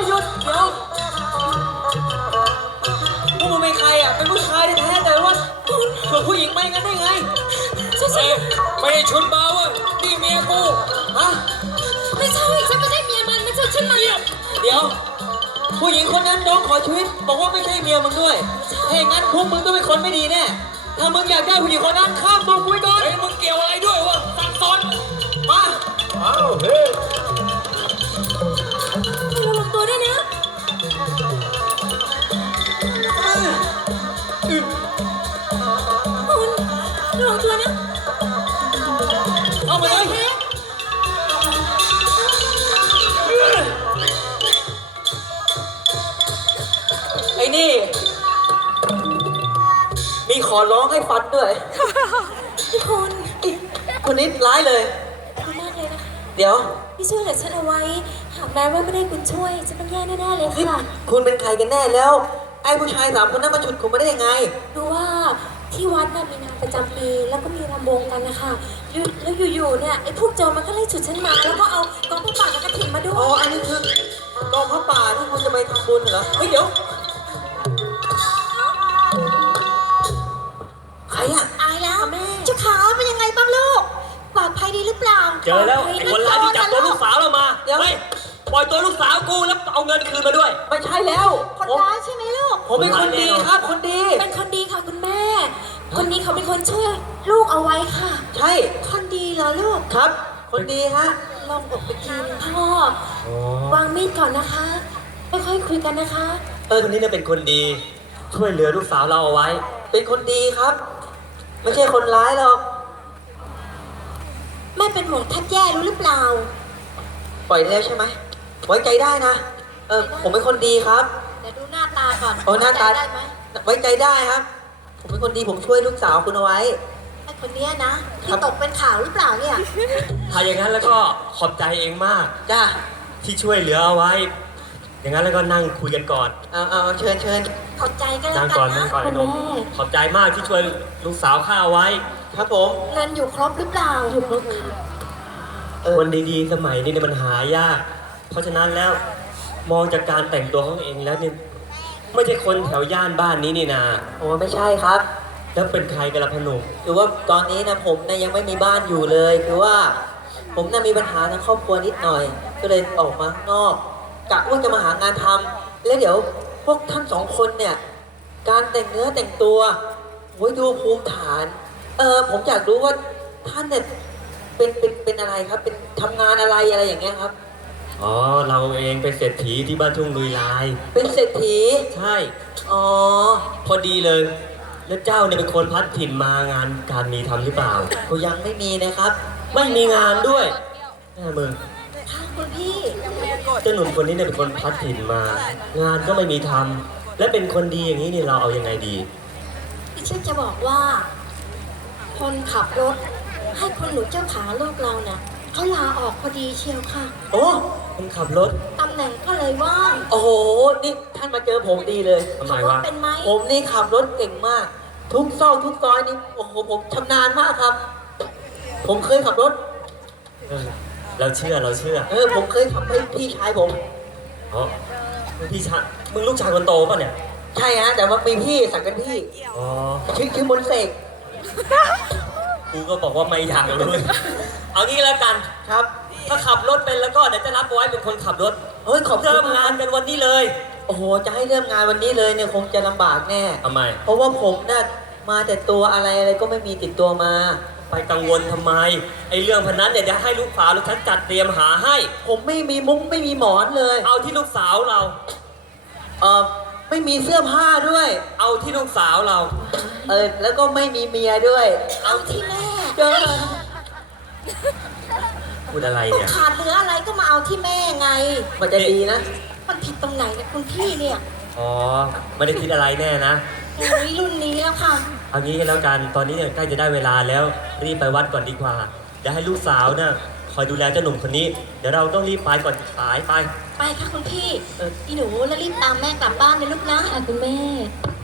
หยุดเดี๋ยวพวกมึงเป็นใครอ่ะเป็นผู้ชายแท้ๆแต่ว่าส่วนผู้หญิงไม่งั้นได้ไงไม่ได้ชุดเบาอ่ะนี่เมียกูฮะไม่ใช่ฉันไม่ใช่เมียมันไม่ใช่ฉันมาเดี๋ยวผู้หญิงคนนั้นร้องขอชีวิตบอกว่าไม่ใช่เมียมึงด้วยถ้าอย่างนั้นพวกมึงต้องเป็นคนไม่ดีแน่ถ้ามึงอยากได้ผู้หญิงคนนั้นข้ามตัวกูไปก่อนเฮ้ยมึงเกี่ยวอะไรด้วยวะสั่งสอนมาอ้าวเฮ้ยระวังตัวด้วยนะคุณระวังตัวนะเอามาเลยไอ้นี่มีขอร้องให้ฟัดด้วยพี่คุณคนนี้ร้ายเลยขอบคุณมากเลยนะคะเดี๋ยวพี่ช่วยเหลือฉันเอาไว้หากแม้ว่าไม่ได้คุณช่วยฉันต้องแย่แน่ๆเลยนี่ค่ะคุณเป็นใครกันแน่แล้ว ไอ้ผู้ชาย3 คนนั้นมาฉุดคุณมาได้ยังไงรู้ว่าที่วัดน่ะมีงานประจำปีแล้วก็มีรำวงกันนะคะแล้วอยู่ๆเนี่ยไอ้พวกโจรมันก็ไล่ฉุดฉันมาแล้วก็เอากองผ้าป่ากับกระถิ่นมาด้วอ๋อยอันนี้คือกองพระป่าที่คุณจะไปทำบุญเหรอ เฮ้ยเดี๋ยว ใครอะอายแล้วแม่เจ้าขาเป็นยังไงบ้างลูกปลอดภัยดีหรือเปล่าเจอแล้วไอ้คนร้ายที่จับตัวลูกสาวเรามาเฮ้ยปล่อยตัวลูกสาวกูแล้วเอาเงินคืนมาด้วยไม่ใช่แล้วคนผมร้ายใช่ไหมลูกผมเป็นคนดีครับ คนดีเป็นคนดีค่ะคุณแม่ คนนี้เขาเป็นคนช่วยลูกเอาไว้ค่ะใช่คนดีเหรอลูกครับ คนดีฮะลองอกไปทีนึงพ่อ วางมีดก่อนนะคะค่อยๆคุยกันนะคะคนนี้เนี่ยเป็นคนดี ช่วยเหลือลูกสาวเราเอาไว้เป็นคนดีครับ ไม่ใช่คนร้ายหรอกแม่เป็นห่วงแทบแย่รู้หรือเปล่าปล่อยแล้วใช่ไหม ไว้ใจได้นะ ผมเป็นคนดีครับเดี๋ยวดูหน้าตาก่อนโอ้หน้าตาได้ไหมไว้ใจได้ครับ ผมเป็นคนดีผมช่วยลูกสาวคุณเอาไว้ไอ้คนเนี้ยนะที่ตกเป็นข่าวหรือเปล่าเนี่ยถ้าอย่างนั้นแล้วก็ขอบใจเองมากจ้าที่ช่วยเหลือเอาไว้ อย่างนั้นแล้วก็นั่งคุยกันก่อนเอาเชิญเชิญขอบใจก็แล้นั่วงกัก่อนนนั่นะงก่อนไอ้นมขอบใจมากที่ช่วยลูกสาวข้าเอาไว้ครับผมเงินอยู่ครบหรือเปล่าอยู่ครบค่ะคนดีๆสมัยนี้เนี่ยมันหายาก เพราะฉะนั้นแล้วมองจากการแต่งตัวของเองแล้วเนี่ยไม่ใช่คนแถวย่านบ้านนี้นี่นาโอ้ไม่ใช่ครับแล้วเป็นใครกันล่ะพนุมคือว่าตอนนี้นะผมนะยังไม่มีบ้านอยู่เลย คือว่าผมน่ะมีปัญหาทางครอบครัวนิดหน่อย ก็เลยออกมาข้างนอกกะว่าจะมาหางานทำแล้วเดี๋ยวพวกท่าน2 คนเนี่ย การแต่งเนื้อแต่งตัวโอ้ยดูภูมิฐาน ผมอยากรู้ว่าท่านเนี่ยเป็นอะไรครับ เป็นทำงานอะไรอย่างเงี้ยครับอ๋อเราเองเป็นเศรษฐีที่บ้านทุ่งลุยลายเป็นเศรษฐีใช่อ๋อพอดีเลย แล้วเจ้าเนี่ยเป็นคนพัดถิ่นมางานการมีทำหรือเปล่าก็ยังไม่มีนะครับไม่มีงานด้วยแม่มึงค่ะคุณพี่เจ้าหนุ่มคนนี้เนี่ยเป็นคนพัดถิ่นมา งานก็ไม่มีทำและเป็นคนดีอย่างนี้เนี่ยเราเอายังไงดีดิฉันจะบอกว่า คนขับรถ ให้คนหนูเจ้าขาลูกเราเนี่ยเขาลาออกพอดีเชียวค่ะโอ้คนขับรถตำแหน่งก็เลยว่างโอ้โห นี่ท่านมาเจอผมดีเลยทำไมว่าวะเป็นไหมผมนี่ขับรถเก่งมาก ทุกซอกทุกซอยนี่โอ้โหผมชำนาญมากครับ ผมเคยขับรถเราเชื่อเราเชื่อผมเคยขับให้พี่ชายผมอ๋อพี่ชายมึงลูกชายคนโตป่ะเนี่ยใช่ฮะแต่ว่ามีพี่สักกันพี่อ๋อชื่อมนต์เสกกูก็บอกว่าไม่อยากเลยเอางี้แล้วกันครับถ้าขับรถเป็นแล้วก็เดี๋ยวจะรับเอาไว้เป็นคนขับรถเฮ้ยขอบคุณเริ่มมากงานกันวันนี้เลยโอ้โหจะให้เริ่มงานวันนี้เลยเนี่ยคงจะลำบากแน่ทำไมเพราะว่าผมน่ะมาแต่ตัวอะไรก็ไม่มีติดตัวมาไปกังวลทำไมไอ้เรื่องพนันเนี่ยเดี๋ยวให้ลูกสาวเราฉันจัดเตรียมหาให้ผมไม่มีมุ้งไม่มีหมอนเลยเอาที่ลูกสาวเราไม่มีเสื้อผ้าด้วยเอาที่ลูกสาวเราแล้วก็ไม่มีเมียด้วยเอาที่แม่เจอพูดอะไรลูกเนี่ยขาดเหลืออะไรก็มาเอาที่แม่ไงมันจะดีนะมันผิดตรงไหนเนี่ยคุณพี่เนี่ยอ๋อไม่ได้คิดอะไรแน่นะรุ่นนี้แล้วค่ะเอางี้กันแล้วกันตอนนี้เนี่ยใกล้จะได้เวลาแล้วรีบไปวัดก่อนดีกว่าเดี๋ยวให้ลูกสาวเนี่ยคอยดูแลเจ้าหนุ่มคนนี้เดี๋ยวเราต้องรีบไปก่อนสายไปไปค่ะคุณพี่อีหนูแล้วรีบตามแม่กลับบ้านเลยลูกนะค่ะคุณแม่